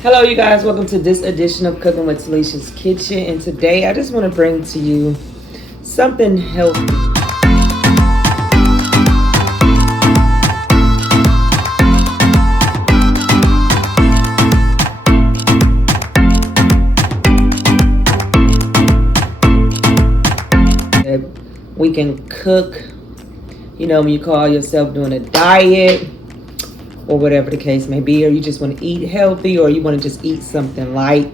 Hello, you guys. Welcome to this edition of Cooking with Talessia's Kitchen. And today I just want to bring to you something healthy. That we can cook, when you call yourself doing a diet or whatever the case may be, or you just want to eat healthy, or you want to just eat something light.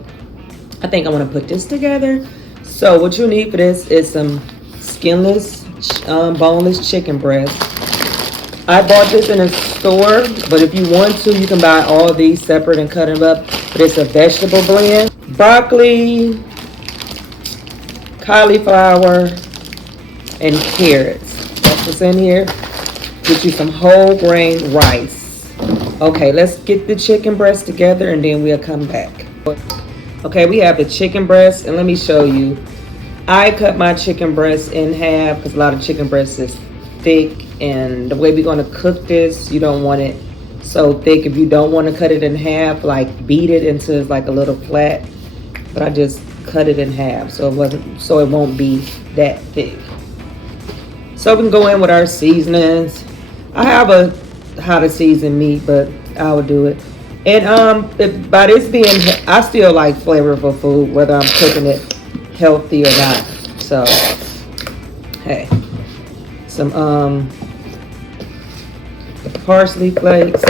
I think I want to put this together. So what you need for this is some skinless, boneless chicken breast. I bought this in a store, but if you want to, you can buy all these separate and cut them up. But it's a vegetable blend. Broccoli, cauliflower, and carrots. That's what's in here. Get you some whole grain rice. Okay, let's get the chicken breast together and then we'll come back. Okay, we have the chicken breast, and let me show you. I cut my chicken breast in half because a lot of chicken breast is thick, and the way we're going to cook this, you don't want it so thick. If you don't want to cut it in half, like beat it into like a little flat, but I just cut it in half so it won't be that thick. So we can go in with our seasonings. I have a how to season meat, but I will do it. And by this being, I still like flavorful food, whether I'm cooking it healthy or not. So, hey, some parsley flakes.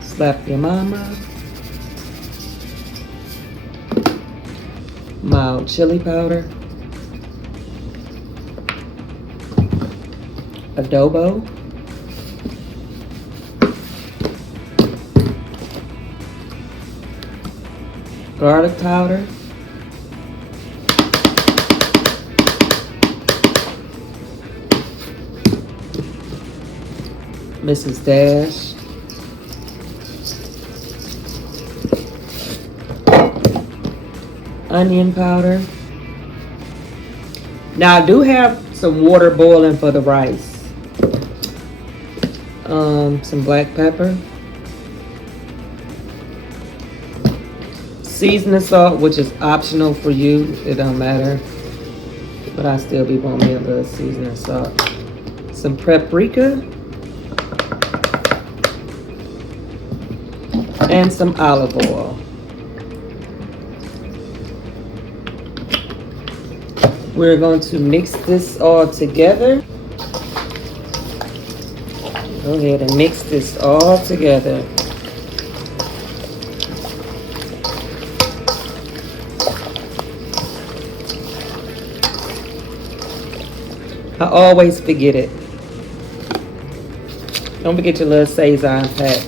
Slap your mama. Mild chili powder. Adobo, garlic powder, Mrs. Dash, onion powder. Now I do have some water boiling for the rice. Some black pepper, seasoning salt, which is optional for you. It don't matter, but I still be wanting me a little seasoning salt. Some paprika and some olive oil. We're going to mix this all together. Go ahead and mix this all together. I always forget it. Don't forget your little Sazon pack.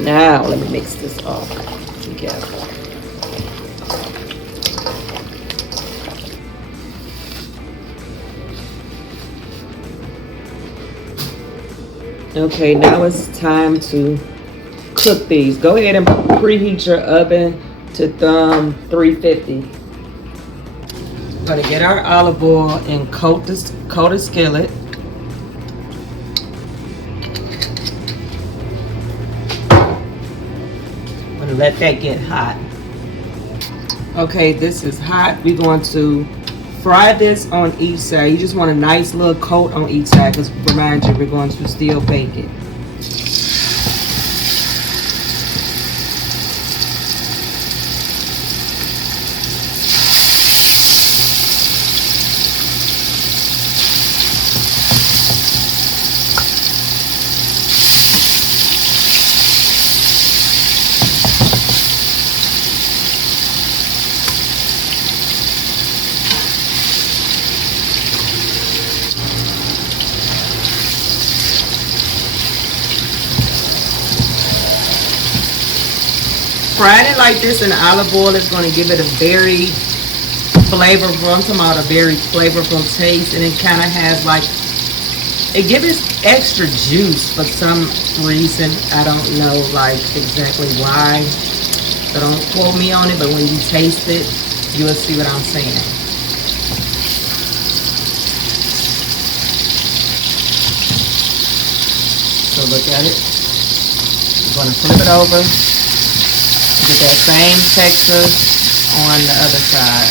Now let me mix this all together. Okay, now it's time to cook these. Go ahead and preheat your oven to 350. We're gonna get our olive oil and coat the skillet. I'm gonna let that get hot. Okay, this is hot. We're going to fry this on each side. You just want a nice little coat on each side, because remind you, we're going to still bake it. Frying it like this in olive oil is going to give it a very flavorful, I'm talking about a very flavorful taste, and it kind of has like, it gives it extra juice for some reason. I don't know like exactly why, so don't quote me on it, but when you taste it, you'll see what I'm saying. closer look at it. I'm going to flip it over. Get that same texture on the other side.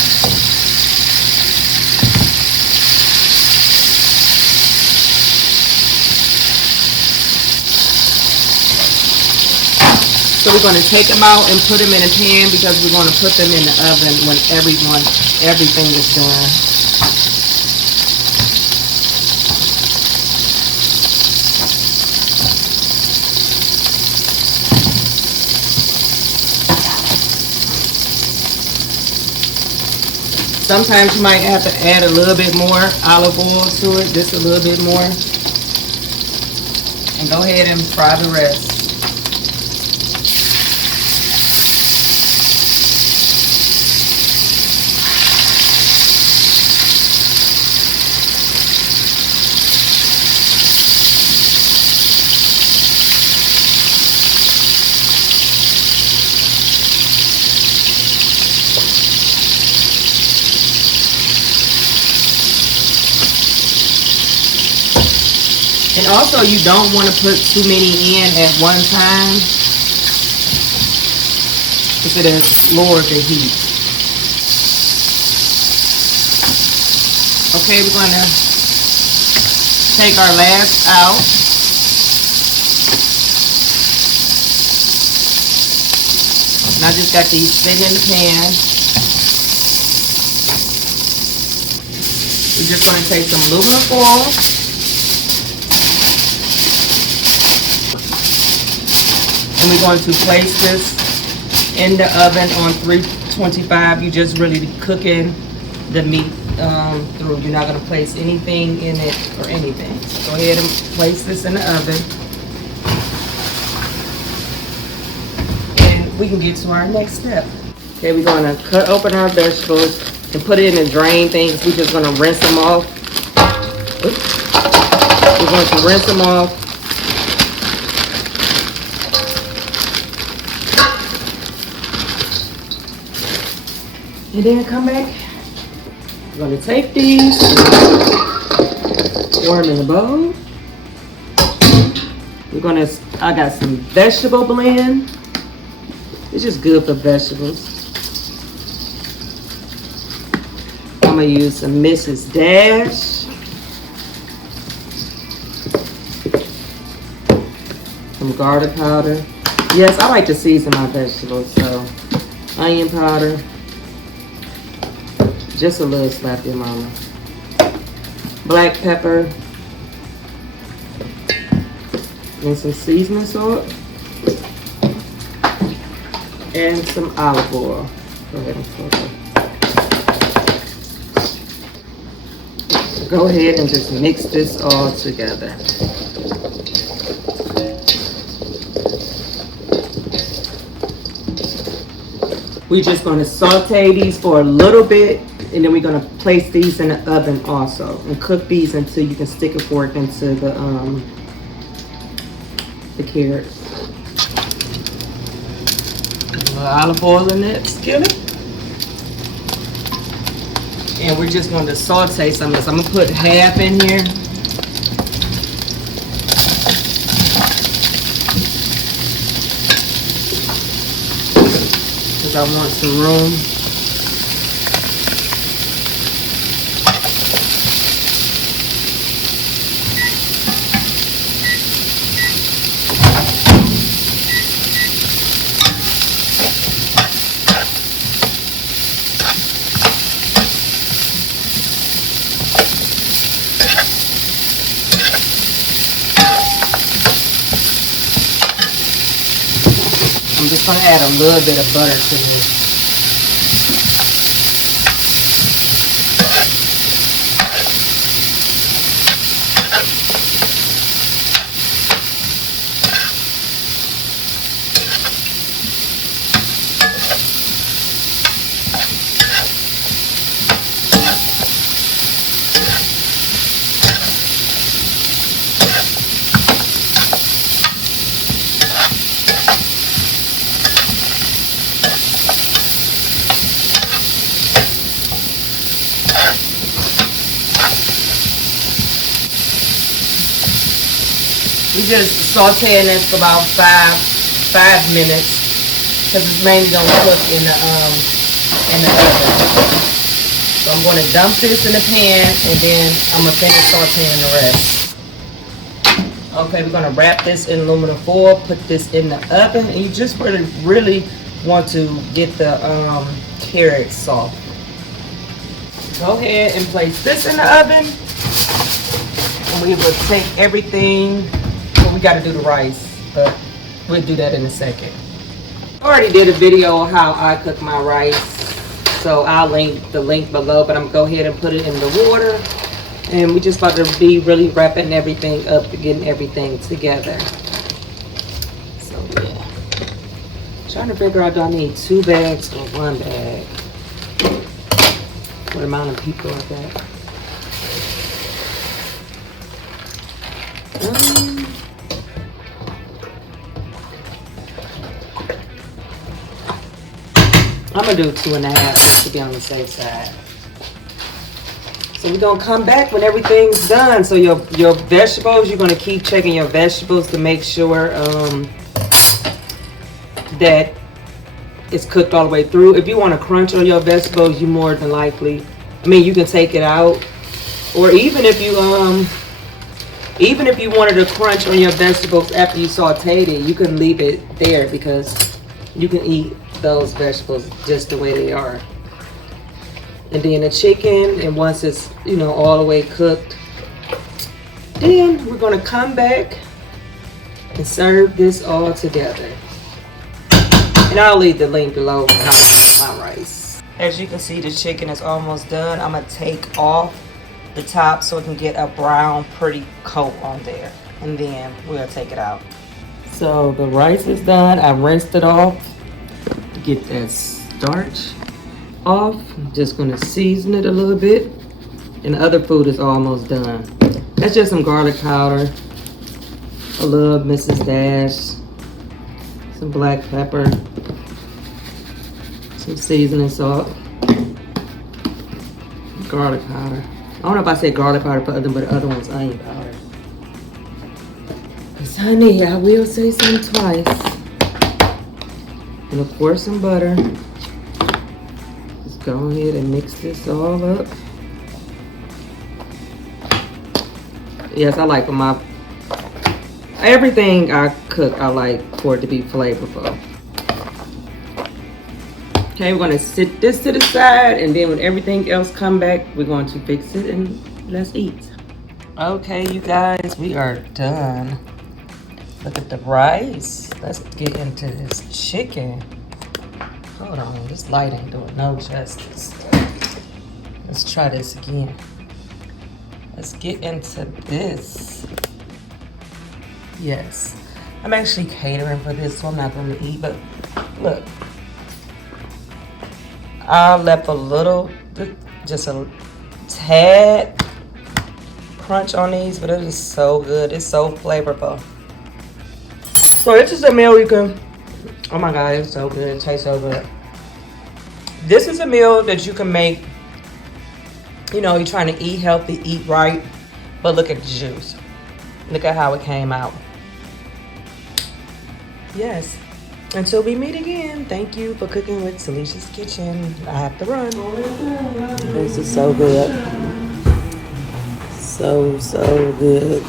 So we're going to take them out and put them in a pan because we're going to put them in the oven when everything is done. Sometimes you might have to add a little bit more olive oil to it, just a little bit more. And go ahead and fry the rest. And also, you don't want to put too many in at one time because it has lowered the heat. Okay, we're going to take our last out. And I just got these sitting in the pan. We're just going to take some aluminum foil. And we're going to place this in the oven on 325. You just really cooking the meat through. You're not going to place anything in it or anything. So go ahead and place this in the oven. And we can get to our next step. Okay, we're going to cut open our vegetables and put it in a drain thing. We're just going to rinse them off. Oops. We're going to rinse them off. And then come back. We're going to take these, pour them in the bowl. We're going to, I got some vegetable blend. It's just good for vegetables. I'm going to use some Mrs. Dash. Some garlic powder. Yes, I like to season my vegetables, so onion powder. Just a little slap your mama. Black pepper. And some seasoning salt. And some olive oil. Go ahead and pour it. Go ahead and just mix this all together. We're just going to saute these for a little bit. And then we're going to place these in the oven also and cook these until you can stick a fork into the carrots. A little olive oil in that skillet. And we're just going to saute some of this. I'm going to put half in here. Because I want some room. I'm just going to add a little bit of butter to this. We just sauteing this for about five minutes because it's mainly gonna cook in the oven. So I'm gonna dump this in the pan and then I'm gonna finish sauteing the rest. Okay, we're gonna wrap this in aluminum foil, put this in the oven, and you just really want to get the carrots soft. Go ahead and place this in the oven, and we will take everything. Well, we got to do the rice, but we'll do that in a second. I already did a video on how I cook my rice, so I'll link the link below, but I'm gonna go ahead and put it in the water, and we just about to be really wrapping everything up, getting everything together. So yeah, trying to figure out, do I need 2 bags or 1 bag? What amount of people are that? I'm gonna do 2.5 just to be on the safe side. So we're gonna come back when everything's done. So your vegetables, you're gonna keep checking your vegetables to make sure that it's cooked all the way through. If you want to crunch on your vegetables, you more than likely, I mean, you can take it out, or even if you wanted to crunch on your vegetables after you sauteed it, you can leave it there because you can eat those vegetables just the way they are. And then the chicken, and once it's, you know, all the way cooked, then we're gonna come back and serve this all together. And I'll leave the link below on how to make my rice. As you can see, the chicken is almost done. I'm gonna take off the top so it can get a brown, pretty coat on there. And then we'll take it out. So the rice is done. I rinsed it off to get that starch off. I'm just gonna season it a little bit. And the other food is almost done. That's just some garlic powder, a little Mrs. Dash, some black pepper, some seasoning salt, garlic powder. I don't know if I said garlic powder for other, but the other one's onion powder. Cause honey, I will say something twice. And of course some butter. Just go ahead and mix this all up. Yes, I like for my, everything I cook, I like for it to be flavorful. Okay, we're gonna sit this to the side, and then when everything else come back, we're going to fix it and let's eat. Okay, you guys, we are done. Look at the rice. Let's get into this chicken. Hold on, this light ain't doing no justice. Let's try this again. Let's get into this. Yes, I'm actually catering for this, so I'm not gonna eat, but look. I left a little, just a tad crunch on these, but it is so good. It's so flavorful. So this is a meal you can, oh my God, it's so good. It tastes so good. This is a meal that you can make, you know, you're trying to eat healthy, eat right, but look at the juice. Look at how it came out. Yes. Until we meet again, thank you for cooking with Talessia's Kitchen. I have to run. This is so good. So good.